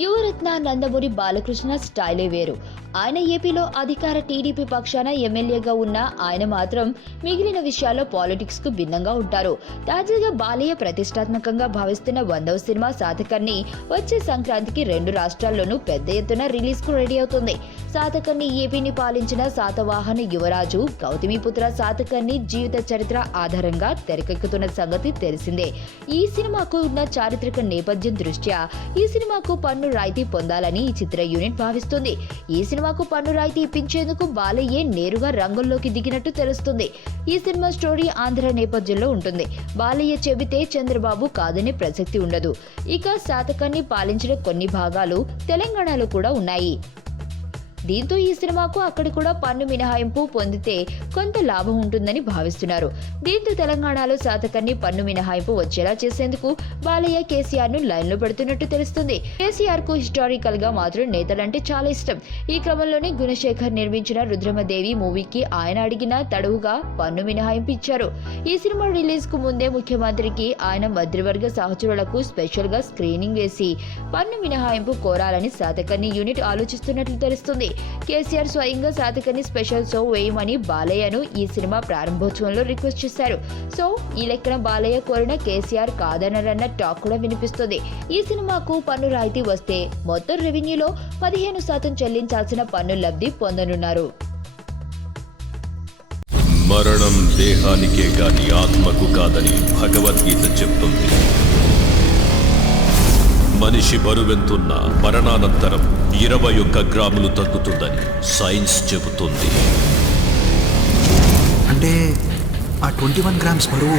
యువరత్న నందమూరి బాలకృష్ణ స్టైలే వేరు. ఆయన ఏపీలో అధికార టీడీపీ పక్షాన ఎమ్మెల్యేగా ఉన్న ఆయన మాత్రం మిగిలిన విషయాల్లో పాలిటిక్స్ కు భిన్నంగా ఉంటారు. తాజాగా బాలయ్య ప్రతిష్టాత్మకంగా భావిస్తున్న 100వ సినిమా శాతకర్ణి వచ్చే సంక్రాంతికి 2 రాష్ట్రాల్లోనూ పెద్ద ఎత్తున రిలీజ్ కు రెడీ అవుతుంది. శాతకర్ణి ఏపీని పాలించిన శాతవాహన యువరాజు గౌతమిపుత్ర శాతకర్ణి జీవిత చరిత్ర ఆధారంగా తెరకెక్కుతున్న సంగతి తెలిసిందే. ఈ సినిమాకు ఉన్న చారిత్రక నేపథ్యం దృష్ట్యా ఈ సినిమాకు పన్ను రాయితీ పొందాలని ఈ చిత్ర యూనిట్ భావిస్తుంది. ఈ సినిమాకు పన్ను రాయితీ ఇప్పించేందుకు బాలయ్యే నేరుగా రంగంలోకి దిగినట్టు తెలుస్తుంది. ఈ సినిమా స్టోరీ ఆంధ్ర నేపథ్యంలో ఉంటుంది. బాలయ్య చెబితే చంద్రబాబు కాదనే ప్రసక్తి ఉండదు. ఇక శాతకర్ణి పాలించిన కొన్ని భాగాలు తెలంగాణలో కూడా ఉన్నాయి. దీంతో ఈ సినిమాకు అక్కడ కూడా పన్ను మినహాయింపు పొందితే కొంత లాభం ఉంటుందని భావిస్తున్నారు. దీంతో తెలంగాణలో శాతకర్ణి పన్ను మినహాయింపు వచ్చేలా చేసేందుకు బాలయ్య కేసీఆర్ ను లైన్ లో పెడుతున్నట్టు తెలుస్తుంది. కేసీఆర్ కు హిస్టారికల్ గా మాత్రం నేతలంటే చాలా ఇష్టం. ఈ క్రమంలోనే గుణశేఖర్ నిర్మించిన రుద్రమదేవి మూవీకి ఆయన అడిగిన తడువుగా పన్ను మినహాయింపు ఇచ్చారు. ఈ సినిమా రిలీజ్ కు ముందే ముఖ్యమంత్రికి ఆయన మంత్రివర్గ సహచరులకు స్పెషల్ గా స్క్రీనింగ్ వేసి పన్ను మినహాయింపు కోరాలని శాతకర్ణి యూనిట్ ఆలోచిస్తున్నట్లు తెలుస్తుంది. కేసీఆర్ స్వయంగా శాతకర్ణి స్పెషల్ షో వేయమని బాలయ్యను ఈ సినిమా ప్రారంభోత్సవంలో రిక్వెస్ట్ చేశారు. సో ఈ లెక్కన బాలయ్య కోరిన కేసీఆర్ కాదనరన్న టాక్ కూడా వినిపిస్తుంది. ఈ సినిమాకు పన్ను రాయితీ వస్తే మొత్తం రెవెన్యూలో 15% చెల్లించాల్సిన పన్ను లబ్ధి పొందనున్నారు. మరణం దేహానికే గాని ఆత్మకు కాదని భగవద్గీత చెప్తుంది. మనిషి బరువెంతున్న మరణానంతరం 21 గ్రాములు తగ్గుతుందని సైన్స్ చెబుతుంది. అంటే ఆ 21 గ్రామ్స్ బరువు